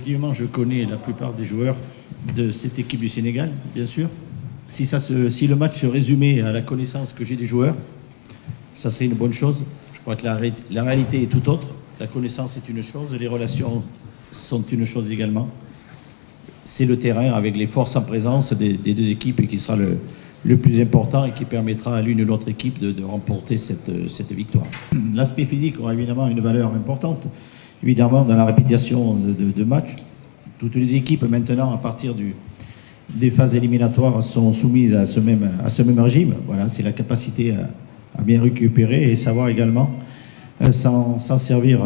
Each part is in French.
effectivement, je connais la plupart des joueurs de cette équipe du Sénégal, bien sûr. Si le match se résumait à la connaissance que j'ai des joueurs, ça serait une bonne chose. Je crois que la réalité est tout autre. La connaissance est une chose, les relations sont une chose également. C'est le terrain avec les forces en présence des deux équipes et qui sera le plus important et qui permettra à l'une ou l'autre équipe de remporter cette victoire. L'aspect physique aura évidemment une valeur importante, évidemment dans la répétition de matchs. Toutes les équipes maintenant, à partir des phases éliminatoires, sont soumises à ce même régime. Voilà, c'est la capacité à bien récupérer et savoir également s'en servir,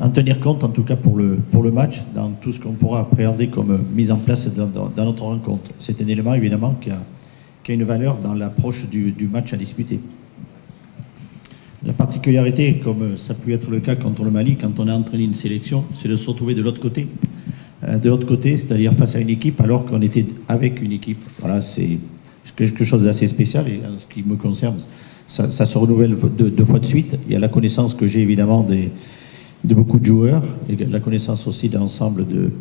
en tenir compte en tout cas pour le match, dans tout ce qu'on pourra appréhender comme mise en place dans notre rencontre. C'est un élément évidemment qui a une valeur dans l'approche du match à disputer. La particularité, comme ça peut être le cas contre le Mali, quand on a entraîné une sélection, c'est de se retrouver de l'autre côté. C'est-à-dire face à une équipe alors qu'on était avec une équipe. Voilà, c'est quelque chose d'assez spécial et en ce qui me concerne, ça se renouvelle deux fois de suite. Il y a la connaissance que j'ai évidemment de beaucoup de joueurs et la connaissance aussi de l'ensemble de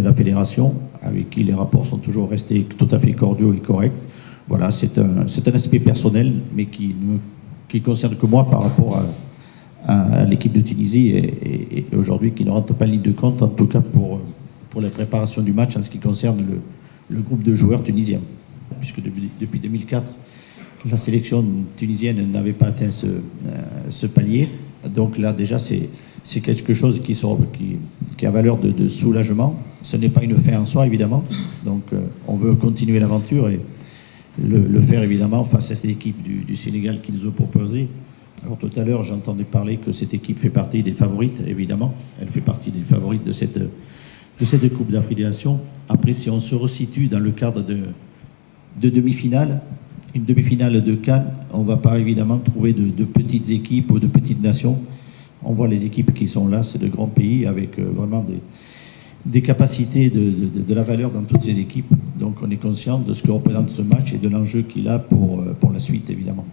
la fédération avec qui les rapports sont toujours restés tout à fait cordiaux et corrects. Voilà, c'est un aspect personnel mais qui concerne que moi par rapport à l'équipe de Tunisie et aujourd'hui qui ne rentre pas en ligne de compte, en tout cas pour la préparation du match en ce qui concerne le groupe de joueurs tunisiens. Puisque depuis 2004, la sélection tunisienne n'avait pas atteint ce palier. Donc là, déjà, c'est quelque chose qui a valeur de soulagement. Ce n'est pas une fin en soi, évidemment. Donc on veut continuer l'aventure et le faire, évidemment, face à cette équipe du Sénégal qui nous a proposé. Alors tout à l'heure, j'entendais parler que cette équipe fait partie des favorites, évidemment. Elle fait partie des favorites de cette Coupe d'Afrique des Nations. Après, si on se resitue dans le cadre de demi-finale, une demi-finale de CAN, on ne va pas évidemment trouver de petites équipes ou de petites nations. On voit les équipes qui sont là, c'est de grands pays avec vraiment des capacités de la valeur dans toutes ces équipes. Donc on est conscient de ce que représente ce match et de l'enjeu qu'il a pour la suite, évidemment.